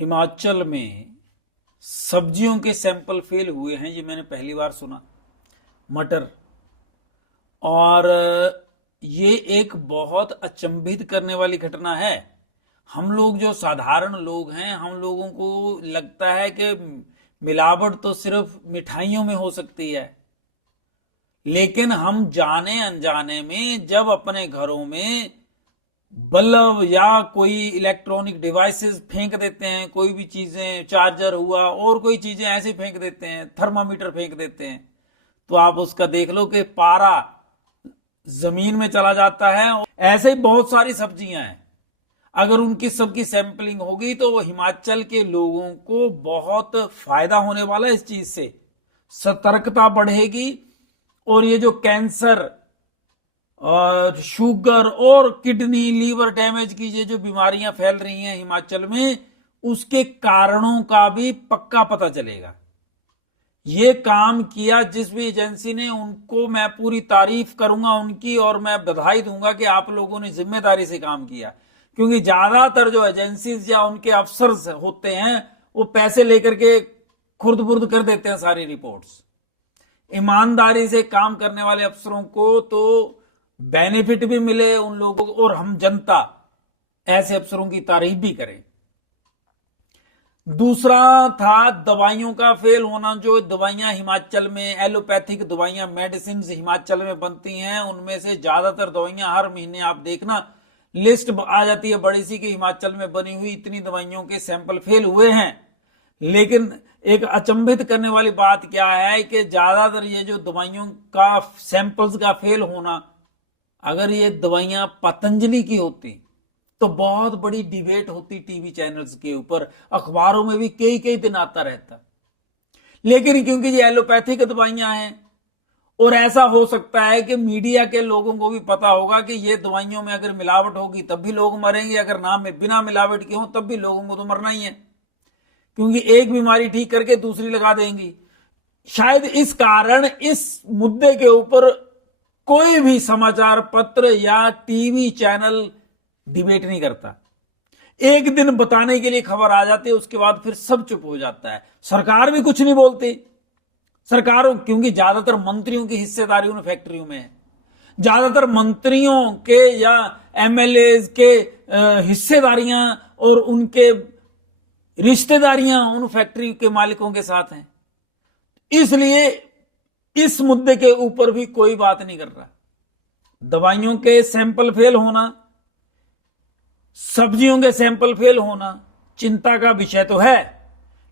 हिमाचल में सब्जियों के सैंपल फेल हुए हैं, ये मैंने पहली बार सुना। मटर। और ये एक बहुत अचंभित करने वाली घटना है। हम लोग जो साधारण लोग हैं, हम लोगों को लगता है कि मिलावट तो सिर्फ मिठाइयों में हो सकती है, लेकिन हम जाने अनजाने में जब अपने घरों में बल्ब या कोई इलेक्ट्रॉनिक डिवाइसेस फेंक देते हैं, कोई भी चीजें, चार्जर हुआ और कोई चीजें ऐसे फेंक देते हैं, थर्मामीटर फेंक देते हैं, तो आप उसका देख लो कि पारा जमीन में चला जाता है। ऐसे ही बहुत सारी सब्जियां हैं, अगर उनकी सबकी सैंपलिंग होगी तो वो हिमाचल के लोगों को बहुत फायदा होने वाला है। इस चीज से सतर्कता बढ़ेगी और ये जो कैंसर और शुगर और किडनी लीवर डैमेज की ये जो बीमारियां फैल रही हैं हिमाचल में, उसके कारणों का भी पक्का पता चलेगा। ये काम किया जिस भी एजेंसी ने, उनको मैं पूरी तारीफ करूंगा उनकी, और मैं बधाई दूंगा कि आप लोगों ने जिम्मेदारी से काम किया। क्योंकि ज्यादातर जो एजेंसीज या उनके अफसर होते हैं वो पैसे लेकर के खुर्द बुर्द कर देते हैं सारी रिपोर्ट्स। ईमानदारी से काम करने वाले अफसरों को तो बेनिफिट भी मिले उन लोगों को, और हम जनता ऐसे अफसरों की तारीफ भी करें। दूसरा था दवाइयों का फेल होना। जो दवाइयां हिमाचल में, एलोपैथिक दवाइयां, मेडिसिन हिमाचल में बनती हैं, उनमें से ज्यादातर दवाइयां हर महीने आप देखना लिस्ट आ जाती है बड़ी सी कि हिमाचल में बनी हुई इतनी दवाइयों के सैंपल फेल हुए हैं। लेकिन एक अचंभित करने वाली बात क्या है कि ज्यादातर ये जो दवाइयों का सैंपल्स का फेल होना, अगर ये दवाइयां पतंजलि की होती तो बहुत बड़ी डिबेट होती टीवी चैनल्स के ऊपर, अखबारों में भी कई कई दिन आता रहता। लेकिन क्योंकि ये एलोपैथिक दवाइयां हैं, और ऐसा हो सकता है कि मीडिया के लोगों को भी पता होगा कि ये दवाइयों में अगर मिलावट होगी तब भी लोग मरेंगे, अगर ना में बिना मिलावट के हो तब भी लोगों को तो मरना ही है, क्योंकि एक बीमारी ठीक करके दूसरी लगा देंगी। शायद इस कारण इस मुद्दे के ऊपर कोई भी समाचार पत्र या टीवी चैनल डिबेट नहीं करता। एक दिन बताने के लिए खबर आ जाती है, उसके बाद फिर सब चुप हो जाता है। सरकार भी कुछ नहीं बोलती। सरकारों, क्योंकि ज्यादातर मंत्रियों की हिस्सेदारी उन फैक्ट्रियों में है, ज्यादातर मंत्रियों के या एमएलए के हिस्सेदारियां और उनके रिश्तेदारियां उन फैक्ट्री के मालिकों के साथ हैं। इसलिए इस मुद्दे के ऊपर भी कोई बात नहीं कर रहा। दवाइयों के सैंपल फेल होना, सब्जियों के सैंपल फेल होना चिंता का विषय तो है,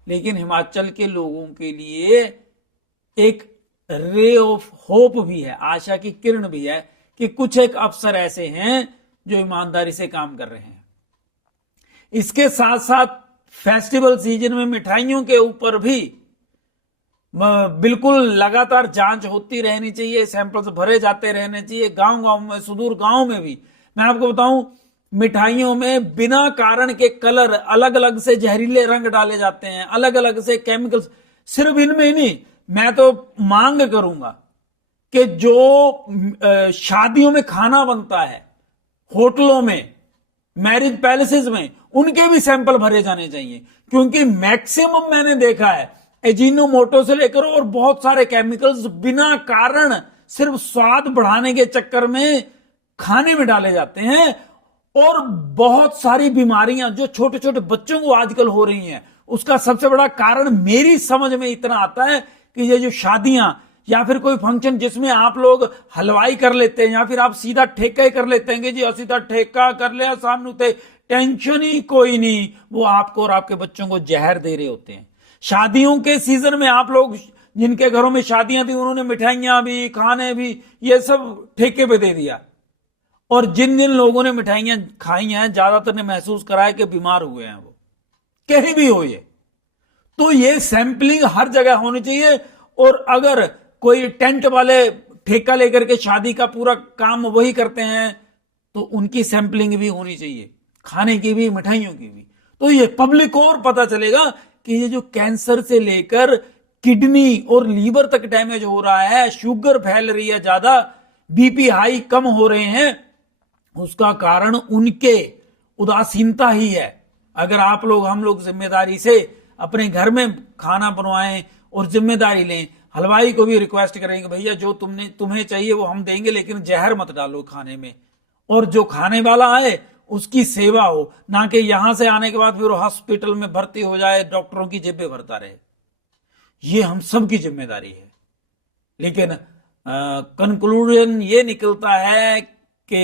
लेकिन हिमाचल के लोगों के लिए एक रे ऑफ होप भी है, आशा की किरण भी है कि कुछ एक अफसर ऐसे हैं जो ईमानदारी से काम कर रहे हैं। इसके साथ साथ फेस्टिवल सीजन में मिठाइयों के ऊपर भी बिल्कुल लगातार जांच होती रहनी चाहिए, सैंपल्स भरे जाते रहने चाहिए। गांव गांव में, सुदूर गांव में भी मैं आपको बताऊं, मिठाइयों में बिना कारण के कलर, अलग अलग से जहरीले रंग डाले जाते हैं, अलग अलग से केमिकल्स। सिर्फ इनमें ही नहीं, मैं तो मांग करूंगा कि जो शादियों में खाना बनता है, होटलों में, मैरिज पैलेसेस में, उनके भी सैंपल भरे जाने चाहिए। क्योंकि मैक्सिमम मैंने देखा है एजिनोमोटो से लेकर और बहुत सारे केमिकल्स बिना कारण सिर्फ स्वाद बढ़ाने के चक्कर में खाने में डाले जाते हैं। और बहुत सारी बीमारियां जो छोटे छोटे बच्चों को आजकल हो रही हैं, उसका सबसे बड़ा कारण मेरी समझ में इतना आता है कि ये जो शादियां या फिर कोई फंक्शन जिसमें आप लोग हलवाई कर लेते हैं या फिर आप सीधा ठेका ही कर लेते हैं कि जी सीधा ठेका कर लिया, सामने थे, टेंशन ही कोई नहीं, वो आपको और आपके बच्चों को जहर दे रहे होते हैं। शादियों के सीजन में आप लोग, जिनके घरों में शादियां थी, उन्होंने मिठाइयां भी, खाने भी, ये सब ठेके पे दे दिया। और जिन जिन लोगों ने मिठाइयां खाई हैं, ज्यादातर ने महसूस करा है कि बीमार हुए हैं, वो कहीं भी हो ये। तो ये सैंपलिंग हर जगह होनी चाहिए। और अगर कोई टेंट वाले ठेका लेकर के शादी का पूरा काम वही करते हैं, तो उनकी सैंपलिंग भी होनी चाहिए, खाने की भी, मिठाइयों की भी। तो ये पब्लिक को और पता चलेगा कि ये जो कैंसर से लेकर किडनी और लीवर तक डैमेज हो रहा है, शुगर फैल रही है ज्यादा, बीपी हाई कम हो रहे हैं, उसका कारण उनके उदासीनता ही है। अगर आप लोग हम लोग जिम्मेदारी से अपने घर में खाना बनवाएं और जिम्मेदारी लें, हलवाई को भी रिक्वेस्ट करेंगे भैया जो तुम्हें चाहिए वो हम देंगे, लेकिन जहर मत डालो खाने में, और जो खाने वाला आए उसकी सेवा हो, ना कि यहां से आने के बाद फिर हॉस्पिटल में भर्ती हो जाए, डॉक्टरों की जेबें भरता रहे। ये हम सब की जिम्मेदारी है। लेकिन कंक्लूजन ये निकलता है कि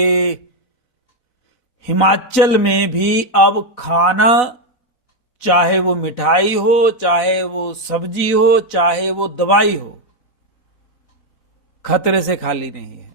हिमाचल में भी अब खाना, चाहे वो मिठाई हो, चाहे वो सब्जी हो, चाहे वो दवाई हो, खतरे से खाली नहीं है।